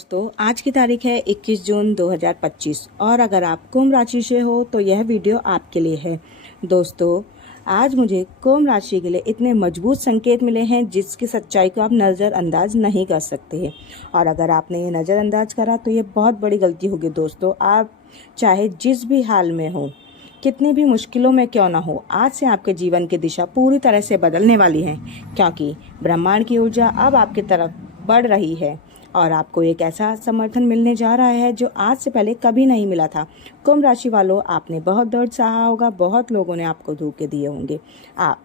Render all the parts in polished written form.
दोस्तों आज की तारीख है 21 जून 2025 और अगर आप कुंभ राशि से हो तो यह वीडियो आपके लिए है। दोस्तों आज मुझे कुंभ राशि के लिए इतने मजबूत संकेत मिले हैं जिसकी सच्चाई को आप नज़रअंदाज नहीं कर सकते हैं और अगर आपने ये नज़रअंदाज करा तो ये बहुत बड़ी गलती होगी। दोस्तों आप चाहे जिस भी हाल में हो, कितनी भी मुश्किलों में क्यों ना हो, आज से आपके जीवन की दिशा पूरी तरह से बदलने वाली है क्योंकि ब्रह्मांड की ऊर्जा अब आपकी तरफ बढ़ रही है और आपको एक ऐसा समर्थन मिलने जा रहा है जो आज से पहले कभी नहीं मिला था। कुंभ राशि वालों, आपने बहुत दर्द सहा होगा, बहुत लोगों ने आपको धोखे दिए होंगे,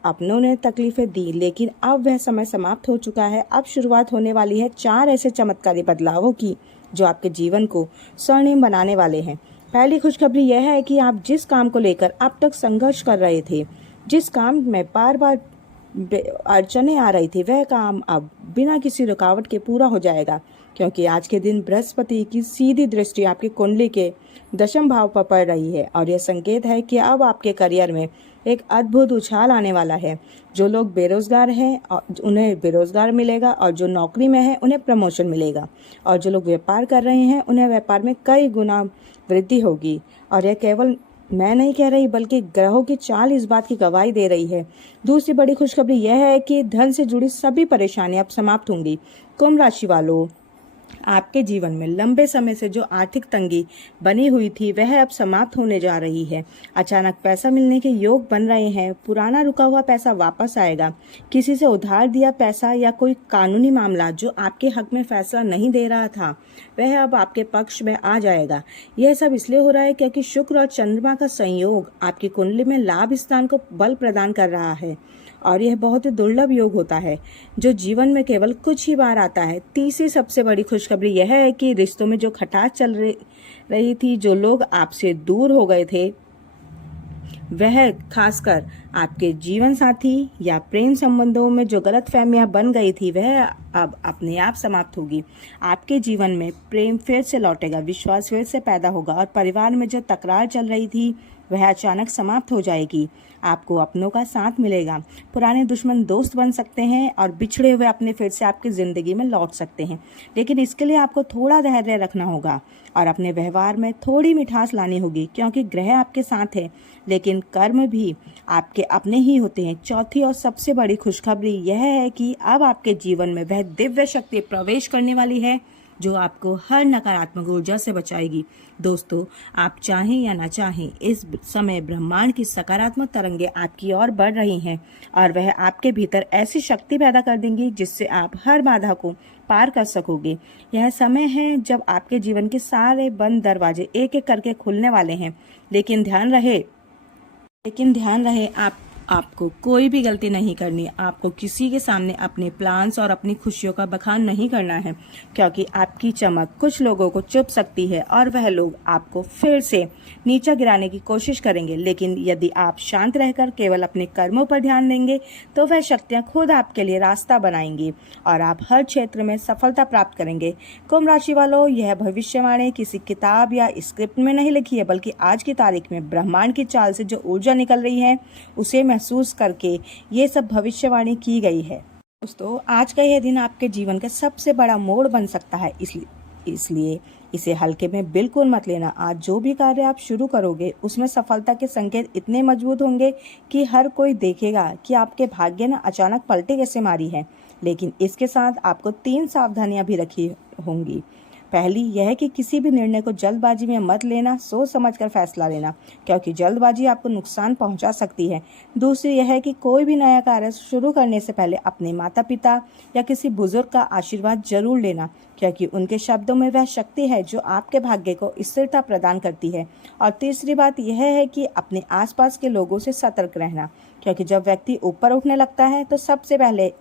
अपनों ने तकलीफें दी, लेकिन अब वह समय समाप्त हो चुका है। अब शुरुआत होने वाली है 4 ऐसे चमत्कारी बदलावों की जो आपके जीवन को स्वर्णिम बनाने वाले हैं। पहली खुशखबरी यह है कि आप जिस काम को लेकर अब तक संघर्ष कर रहे थे, जिस काम में बार बार अड़चने आ रही थी, वह काम अब बिना किसी रुकावट के पूरा हो जाएगा क्योंकि आज के दिन बृहस्पति की सीधी दृष्टि आपकी कुंडली के दशम भाव पर पड़ रही है और यह संकेत है कि अब आपके करियर में एक अद्भुत उछाल आने वाला है। जो लोग बेरोजगार हैं उन्हें बेरोजगार मिलेगा और जो नौकरी में है उन्हें प्रमोशन मिलेगा और जो लोग व्यापार कर रहे हैं उन्हें व्यापार में कई गुना वृद्धि होगी। और यह केवल मैं नहीं कह रही बल्कि ग्रहों की चाल इस बात की गवाही दे रही है। दूसरी बड़ी खुशखबरी यह है कि धन से जुड़ी सभी परेशानियां अब समाप्त होंगी। कुंभ राशि वालों, आपके जीवन में लंबे समय से जो आर्थिक तंगी बनी हुई थी वह अब समाप्त होने जा रही है। अचानक पैसा मिलने के योग बन रहे हैं, पुराना रुका हुआ पैसा वापस आएगा, किसी से उधार दिया पैसा या कोई कानूनी मामला जो आपके हक में फैसला नहीं दे रहा था वह अब आपके पक्ष में आ जाएगा। यह सब इसलिए हो रहा है क्योंकि शुक्र और चंद्रमा का संयोग आपकी कुंडली में लाभ स्थान को बल प्रदान कर रहा है और यह बहुत ही दुर्लभ योग होता है जो जीवन में केवल कुछ ही बार आता है। तीसरी सबसे बड़ी खुशखबरी यह है कि रिश्तों में जो खटास चल रही थी, जो लोग आपसे दूर हो गए थे, वह खासकर आपके जीवन साथी या प्रेम संबंधों में जो गलतफहमियां बन गई थी वह अब अपने आप समाप्त होगी। आपके जीवन में प्रेम फिर से लौटेगा, विश्वास फिर से पैदा होगा और परिवार में जो तकरार चल रही थी वह अचानक समाप्त हो जाएगी। आपको अपनों का साथ मिलेगा, पुराने दुश्मन दोस्त बन सकते हैं और बिछड़े हुए अपने फिर से आपकी जिंदगी में लौट सकते हैं, लेकिन इसके लिए आपको थोड़ा धैर्य रखना होगा और अपने व्यवहार में थोड़ी मिठास लानी होगी क्योंकि ग्रह आपके साथ है लेकिन कर्म भी आपके अपने ही होते हैं। चौथी और सबसे बड़ी खुशखबरी यह है कि अब आपके जीवन में वह दिव्य शक्ति प्रवेश करने वाली है जो आपको हर नकारात्मक ऊर्जा से बचाएगी। दोस्तों आप चाहें या ना चाहें, इस समय ब्रह्मांड की सकारात्मक तरंगें आपकी ओर बढ़ रही हैं और वह आपके भीतर ऐसी शक्ति पैदा कर देंगी जिससे आप हर बाधा को पार कर सकोगे। यह समय है जब आपके जीवन के सारे बंद दरवाजे एक एक करके खुलने वाले हैं, लेकिन ध्यान रहे आपको कोई भी गलती नहीं करनी। आपको किसी के सामने अपने प्लान्स और अपनी खुशियों का बखान नहीं करना है क्योंकि आपकी चमक कुछ लोगों को चुभ सकती है और वह लोग आपको फिर से नीचा गिराने की कोशिश करेंगे, लेकिन यदि आप शांत रहकर केवल अपने कर्मों पर ध्यान देंगे तो वह शक्तियां खुद आपके लिए रास्ता बनाएंगी और आप हर क्षेत्र में सफलता प्राप्त करेंगे। कुंभ राशि वालों, यह भविष्यवाणी किसी किताब या स्क्रिप्ट में नहीं लिखी है बल्कि आज की तारीख में ब्रह्मांड की चाल से जो ऊर्जा निकल रही है उसे महसूस करके ये सब भविष्यवाणी की गई है। दोस्तों आज का यह दिन आपके जीवन का सबसे बड़ा मोड़ बन सकता है, इसलिए इसे हल्के में बिल्कुल मत लेना। आज जो भी कार्य आप शुरू करोगे उसमें सफलता के संकेत इतने मजबूत होंगे कि हर कोई देखेगा कि आपके भाग्य ने अचानक पलटे कैसे मारी है। लेकिन इसके साथ आपको 3 सावधानियां भी रखी होंगी। पहली यह है कि किसी भी निर्णय को जल्दबाजी में मत लेना, सोच समझकर फैसला लेना क्योंकि जल्दबाजी आपको नुकसान पहुंचा सकती है। दूसरी यह है कि कोई भी नया कार्य शुरू करने से पहले अपने माता पिता या किसी बुजुर्ग का आशीर्वाद जरूर लेना क्योंकि उनके शब्दों में वह शक्ति है जो आपके भाग्य को स्थिरता प्रदान करती है। और तीसरी बात यह है कि अपने आसपास के लोगों से सतर्क रहना क्योंकि जब व्यक्ति ऊपर उठने लगता है तो सबसे पहले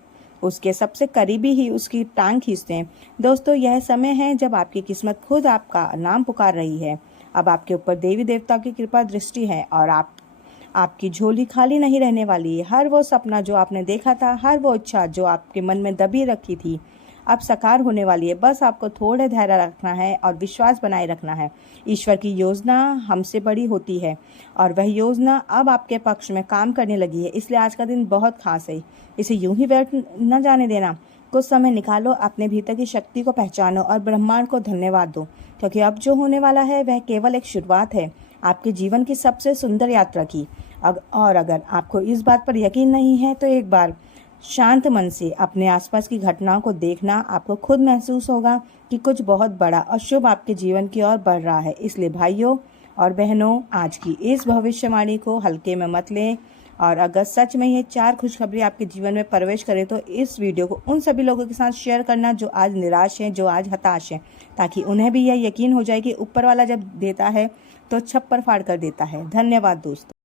उसके सबसे करीबी ही उसकी टांग खींचते हैं। दोस्तों यह समय है जब आपकी किस्मत खुद आपका नाम पुकार रही है। अब आपके ऊपर देवी देवता की कृपा दृष्टि है और आपकी झोली खाली नहीं रहने वाली है। हर वो सपना जो आपने देखा था, हर वो इच्छा जो आपके मन में दबी रखी थी अब साकार होने वाली है। बस आपको थोड़े धैर्य रखना है और विश्वास बनाए रखना है। ईश्वर की योजना हमसे बड़ी होती है और वह योजना अब आपके पक्ष में काम करने लगी है, इसलिए आज का दिन बहुत खास है। इसे यूं ही व्यर्थ न जाने देना। कुछ समय निकालो, अपने भीतर की शक्ति को पहचानो और ब्रह्मांड को धन्यवाद दो, क्योंकि अब जो होने वाला है वह केवल एक शुरुआत है आपके जीवन की सबसे सुंदर यात्रा की। और अगर आपको इस बात पर यकीन नहीं है तो एक बार शांत मन से अपने आसपास की घटनाओं को देखना, आपको खुद महसूस होगा कि कुछ बहुत बड़ा और शुभ आपके जीवन की ओर बढ़ रहा है। इसलिए भाइयों और बहनों, आज की इस भविष्यवाणी को हल्के में मत लें, और अगर सच में ये 4 खुशखबरी आपके जीवन में प्रवेश करें तो इस वीडियो को उन सभी लोगों के साथ शेयर करना जो आज निराश हैं, जो आज हताश हैं, ताकि उन्हें भी यह यकीन हो जाए कि ऊपर वाला जब देता है तो छप्पर फाड़ कर देता है। धन्यवाद दोस्तों।